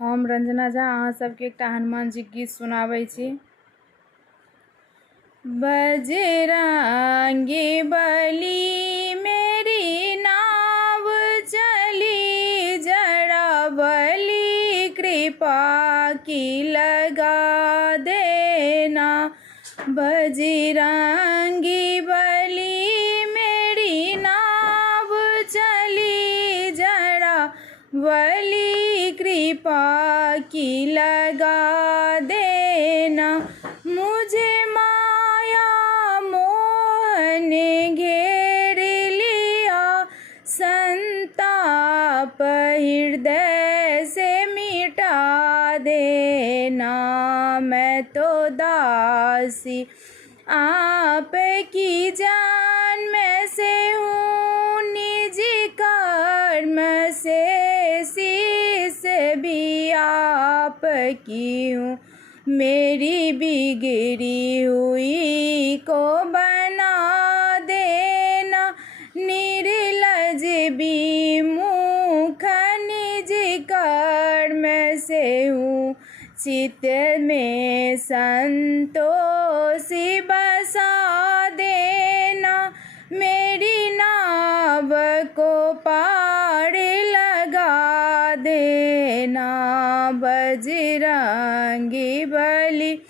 हम रंजना झा अहाँ सबके एकटा हनुमान जी गीत सुनाबै छी। बजरंगी बली मेरी नाव चली, जरा बली कृपा की लगा देना। बजरंगी बली मेरी नाव चली, जरा बली कृपा की लगा देना। मुझे माया मोह ने घेर लिया, संताप हृदय से मिटा देना। मैं तो दासी आपकी जान में से हूँ, निजी कर्म से शीश भी आपकी हूँ। मेरी बिगड़ी हुई को बना देना, निर्लज विमुख निजी कर्म से हूँ। चित्त में संतोषी बसा देना, मेरी नाव को पार लगा देना। बजरंगी बली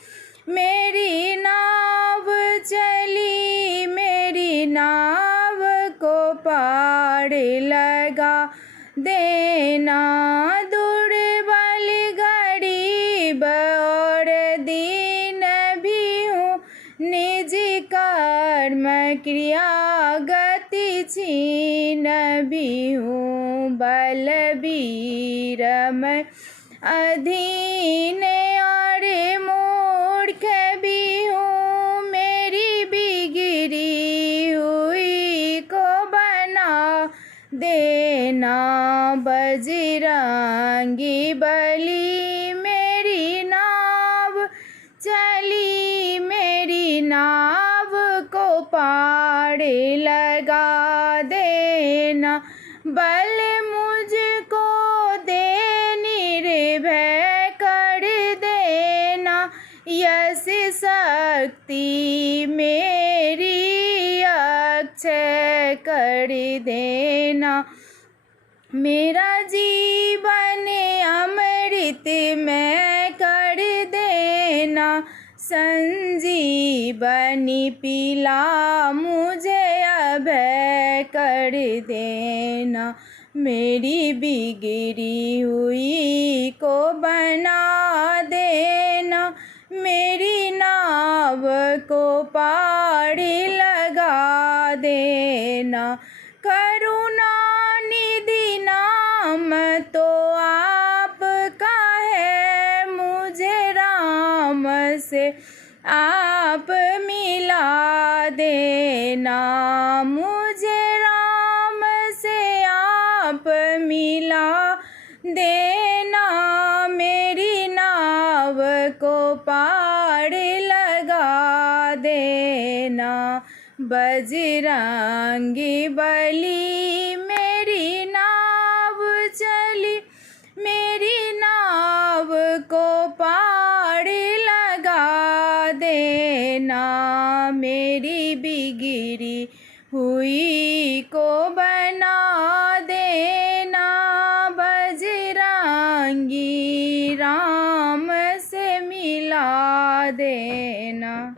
मेरी नाव चली, मेरी नाव को पार लगा देना। दुर्बल गरीब और दीन भी हूँ, निजी कर्म क्रिया गति छीन भी हूँ। बलवीर मैं अधीन और मूर्ख भी हूँ, मेरी बिगड़ी हुई को बना देना। बजरंगी बली मेरी नाव चली, मेरी नाव को पार लगा देना। बल मुझको दे निर्भय कर देना, यश शक्ति मेरी अक्षय कर देना। मेरा जीवन अमृत में कर देना, संजीवनी पिला मुझे अभय कर देना। मेरी बिगड़ी हुई को बना देना, मेरी नाव को पार लगा देना। करुणा निधि नाम तो आपका है, मुझे राम से आप मिला देना। मुझे राम से आप मिला देना, मेरी नाव को पार लगा देना। बजरंगी बली मेरी नाव चली, मेरी नाव को पार लगा देना। मेरी बिगड़ी हुई को बना देना, बजरंगी राम से मिला देना।